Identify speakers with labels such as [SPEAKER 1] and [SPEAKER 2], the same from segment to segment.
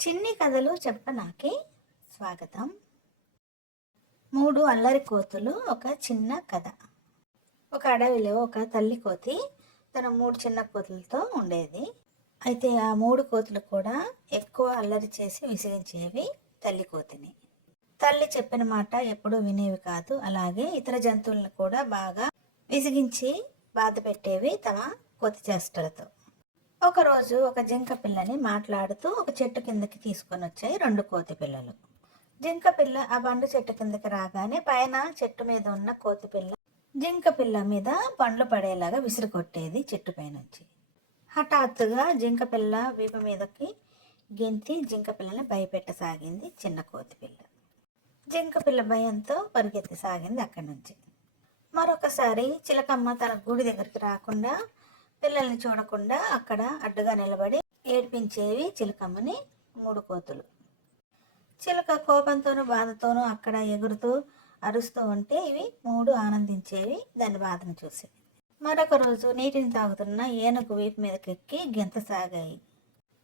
[SPEAKER 1] చిన్ని కథలు చెప్పనాకి స్వాగతం. మూడు అల్లరి కోతులు ఒక చిన్న కథ. ఒక అడవిలో ఒక తల్లి కోతి తన మూడు చిన్న కోతులతో ఉండేది. అయితే ఆ మూడు కోతులు కూడా ఎక్కువ అల్లరి చేసి విసిగించేవి తల్లి కోతిని. తల్లి చెప్పిన మాట ఎప్పుడూ వినేవి కాదు. అలాగే ఇతర జంతువులను కూడా బాగా విసిగించి బాధ పెట్టేవి తమ కోతి చేష్టలతో. ఒకరోజు ఒక జింక పిల్లని మాట్లాడుతూ ఒక చెట్టు కిందకి తీసుకొని వచ్చాయి రెండు కోతి పిల్లలు. జింక పిల్ల ఆ బండు చెట్టు కిందకి రాగానే పైన చెట్టు మీద ఉన్న కోతి పిల్ల జింక పిల్ల మీద పండ్లు పడేలాగా విసిరి కొట్టేది చెట్టు పైనుంచి. హఠాత్తుగా జింక పిల్ల వీపు మీదకి గెంతి జింక పిల్లని భయపెట్టసాగింది చిన్న కోతి పిల్ల. జింక పిల్ల భయంతో పరిగెత్తసాగింది అక్కడి నుంచి. మరొకసారి చిలకమ్మ తన గుడి దగ్గరికి రాకుండా పిల్లల్ని చూడకుండా అక్కడ అడ్డుగా నిలబడి ఏడ్పించేవి చిలకమ్మని మూడు కోతులు. చిలక కోపంతోనూ బాధతోనూ అక్కడ ఎగురుతూ అరుస్తూ ఉంటే ఇవి మూడు ఆనందించేవి దాని బాధను చూసి. మరొక రోజు నీటిని తాగుతున్న ఏనుగు వీపు మీదకెక్కి గెంత సాగాయి.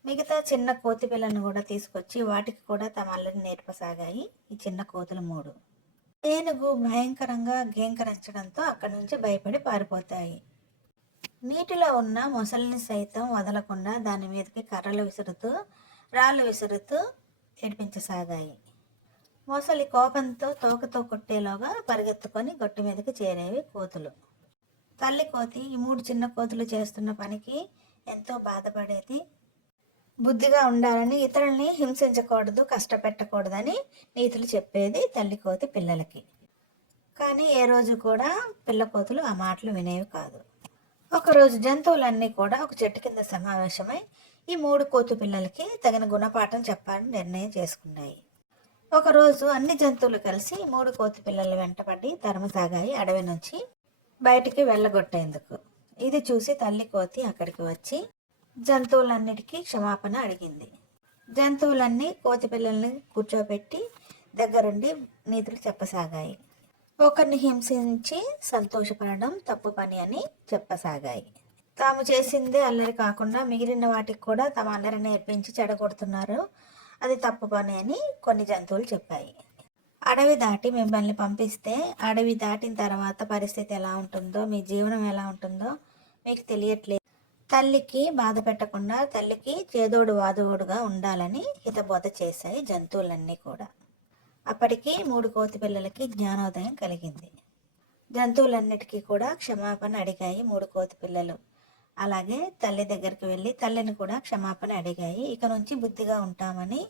[SPEAKER 1] మిగతా చిన్న కోతి పిల్లలను కూడా తీసుకొచ్చి వాటికి కూడా తమ అల్లరి నేర్పసాగాయి ఈ చిన్న కోతులు మూడు. ఏనుగు భయంకరంగా గేంకరించడంతో అక్కడి నుంచి భయపడి పారిపోతాయి. నీటిలో ఉన్న మొసలిని సైతం వదలకుండా దాని మీదకి కర్రలు విసురుతూ రాళ్ళు విసురుతూ ఏడిపించసాగాయి. మొసలి కోపంతో తోకతో కొట్టేలోగా పరిగెత్తుకొని గొట్టు మీదకి చేరేవి కోతులు. తల్లి కోతి ఈ మూడు చిన్న కోతులు చేస్తున్న పనికి ఎంతో బాధపడేది. బుద్ధిగా ఉండాలని ఇతరుల్ని హింసించకూడదు కష్టపెట్టకూడదని నీతులు చెప్పేది తల్లి కోతి పిల్లలకి. కానీ ఏ రోజు కూడా పిల్ల కోతులు ఆ మాటలు వినేవి కాదు. ఒకరోజు జంతువులన్నీ కూడా ఒక చెట్టు కింద సమావేశమై ఈ మూడు కోతు పిల్లలకి తగిన గుణపాఠం చెప్పాలని నిర్ణయం చేసుకున్నాయి. ఒకరోజు అన్ని జంతువులు కలిసి మూడు కోతి పిల్లలు వెంటపడి తరమసాగాయి అడవి నుంచి బయటికి వెళ్ళగొట్టేందుకు. ఇది చూసి తల్లి కోతి అక్కడికి వచ్చి జంతువులన్నిటికీ క్షమాపణ అడిగింది. జంతువులన్నీ కోతి పిల్లల్ని కూర్చోబెట్టి దగ్గరుండి నీతులు చెప్పసాగాయి. ఒకరిని హింసించి సంతోషపడడం తప్పు పని అని చెప్పసాగాయి. తాము చేసిందే అల్లరి కాకుండా మిగిలిన వాటికి కూడా తమ అల్లరి నేర్పించి చెడగొడుతున్నారు. అది తప్పు పని అని కొన్ని జంతువులు చెప్పాయి. అడవి దాటి మిమ్మల్ని పంపిస్తే అడవి దాటిన తర్వాత పరిస్థితి ఎలా ఉంటుందో మీ జీవనం ఎలా ఉంటుందో మీకు తెలియట్లేదు. తల్లికి బాధ పెట్టకుండా తల్లికి చేదోడు వాదోడుగా ఉండాలని హితబోధ చేశాయి జంతువులన్నీ కూడా. అప్పటికి మూడు కోతి పిల్లలకి జ్ఞానోదయం కలిగింది. జంతువులన్నిటికీ కూడా క్షమాపణ అడిగాయి మూడు కోతి పిల్లలు. అలాగే తల్లి దగ్గరికి వెళ్ళి తల్లిని కూడా క్షమాపణ అడిగాయి. ఇక నుంచి బుద్ధిగా ఉంటామని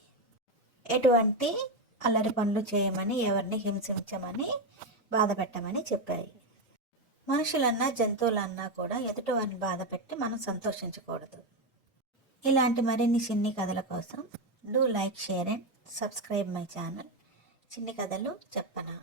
[SPEAKER 1] ఎటువంటి అల్లరి పనులు చేయమని ఎవరిని హింసించమని బాధ పెట్టమని చెప్పాయి. మనుషులన్నా జంతువులన్నా కూడా ఎదుటి వారిని బాధ పెట్టి మనం సంతోషించకూడదు. ఇలాంటి మరిన్ని చిన్ని కథల కోసం do like share and subscribe my channel. చిన్ని కథలు చెప్పనా?